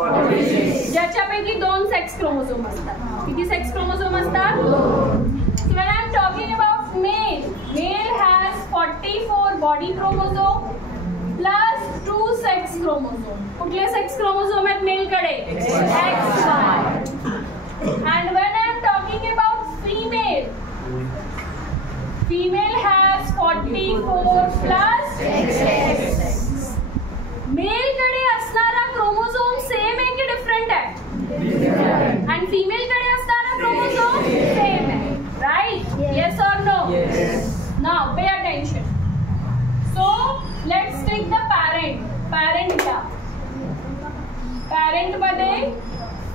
ज्याच्यापैकी 2 sex chromosome असतात. किती सेक्स क्रोमोझोम असतात? So when I am talking about male, male has 44 body chromosome plus 2 sex chromosome. कुठले sex chromosome आहेत मेल कडे? XY. And when I am talking about female, female has 44 plus XX. Mail कडे असणारा chromosome same आहे की डिफरंट आहे? आणि female कडे असणारा क्रोमोझोम सेम आहे, right? Yes or no? Now pay attention. So let's take the parent. Parent घ्या. पॅरेंट मध्ये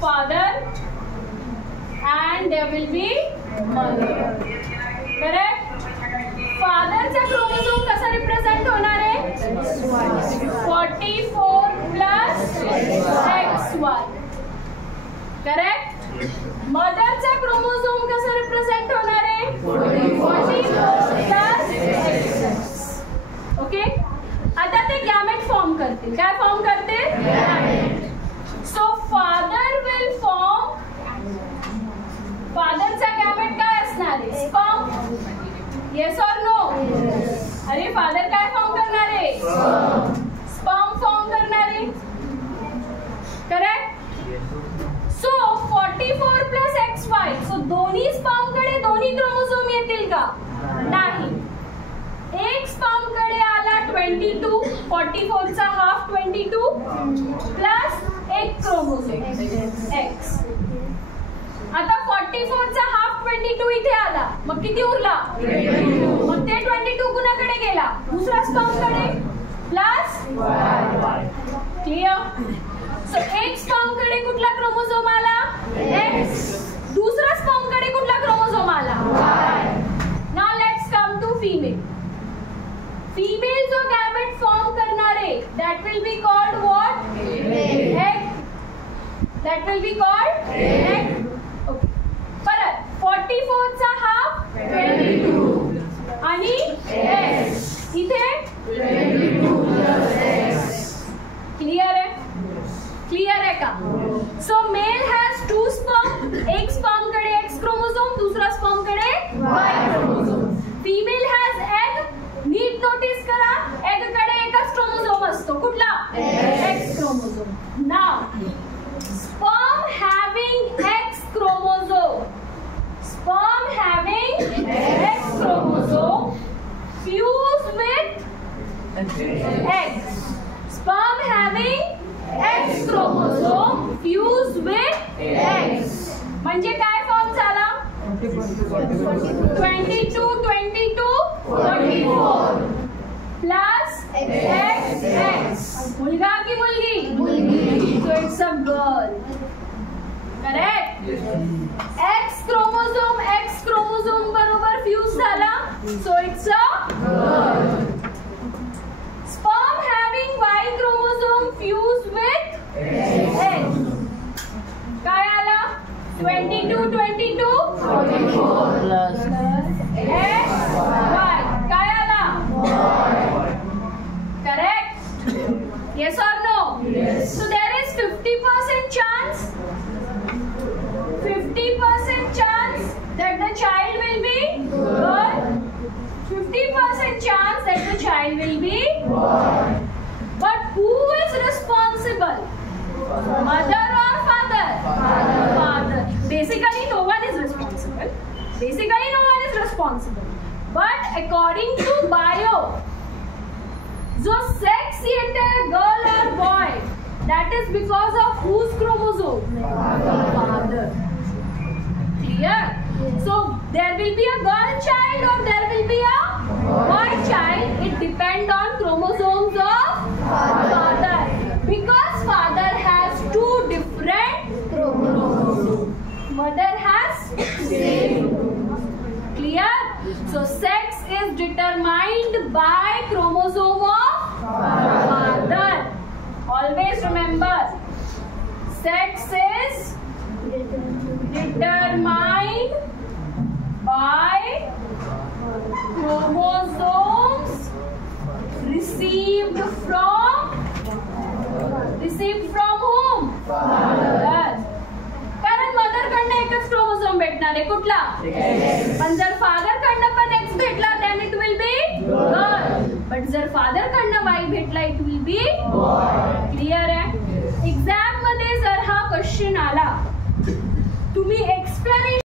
father and there will be mother. Correct? फादरचा क्रोमोझोम कसा रिप्रेझेंट होणार आहे? 44 प्लस XY. करेक्ट? मदरचा क्रोमोझोम कसा रिप्रेझेंट होणार आहे? 44 प्लस XX. ओके? आता ते गॅमेट फॉर्म करतील. काय फॉर्म करतील? So father will form. फादरचा गॅमेट काय असणार आहे? स्पर्म. Yes or no? अरे फादर काय फॉर्म करणार आहे? स्पर्म फॉर्म करणार आहे. Correct? So 44 plus XY. So दोन्ही स्पर्म कडे दोन्ही क्रोमोझोम येतील का? नाही. एक स्पर्म कडे आला 22, 44 चा हाफ 22 प्लस एक क्रोमोझोम X. आता 44 चा हाफ 22 इथे आला, मग किती उरला? 22. मग ते 22 कुणाकडे गेला? दुसरा स्पर्म कडे प्लस क्लियर. सो एक स्पर्म कडे कुठला क्रोमोझोम आला? X. दुसरा स्पर्म कडे कुठला क्रोमोझोम आला? Y. Now let's come to female. Female जो गॅमेट फॉर्म करणार आहे, that will be called what? Egg. That will be called egg. Okay. परत 44 चा हाफ 22 आणि X. इथे 22 प्लस X. क्लियर आहे? क्लियर आहे का? So male has 2 sperm. एक स्पर्म कडे X क्रोमोझोम, दुसरा स्पर्म कडे Y chromosome. Female has egg. नीट नोटीस करा, एग कडे एकच क्रोमोझोम असतो. कुठला? X chromosome. Now sperm having X chromosome. Sperm having X chromosome fuse with X. Sperm having X chromosome fuse with X. म्हणजे काय फॉर्म झाला? 22, 22, 44 प्लस XX. मुलगा की मुलगी? मुलगी. So it's a girl. Correct? X chromosome बरोबर फ्यूज झाला. So it's a girl. Sperm having Y chromosome fused with X. काय आला? 22, 22, 44 प्लस XY. काय आला? Correct? Yes or no? Yes. So there is 50% chance. 50% chance that the child will be girl. 50% chance that the child will be boy. But who is responsible? Mother or father? Father. Basically, no one is responsible. But according to bio, जो sex येते girl or boy, that is because of whose chromosome? Father. Clear? So there will be a girl child or there will be a boy child. It depends on chromosomes of father. Because father has 2 different chromosomes. Mother has same. Clear? So sex is determined by chromosome of father. Always remember, sex is determined by chromosomes received from whom? कारण मदर कडनं एकच क्रोमोझोम भेटणार आहे, कुठला? पण जर फादर कडनं पण एक्स भेटला then it will be girl. पण जर फादर कडनं वाय भेटला it will be क्लिअर आहे? एक्झाम मध्ये जर हा क्वेश्चन आला, तुम्ही एक्सप्लेनेशन